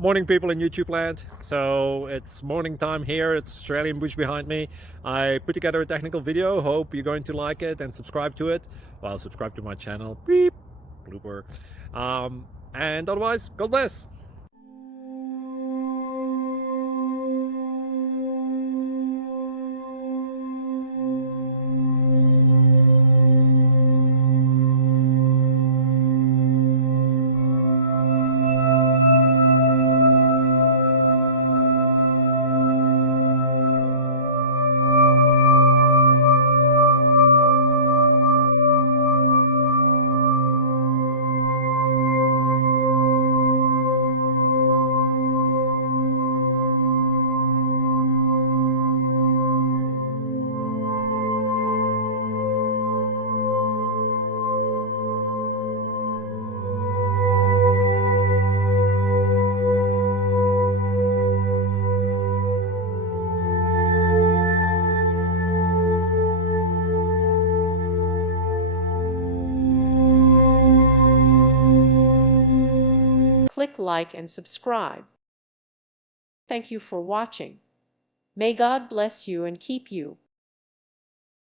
Morning, people in YouTube land. So it's morning time here. It's Australian bush behind me. I put together a technical video. Hope you're going to like it and subscribe to it. Well, subscribe to my channel. Beep, blooper. And otherwise, God bless. Click like and subscribe. Thank you for watching. May God bless you and keep you.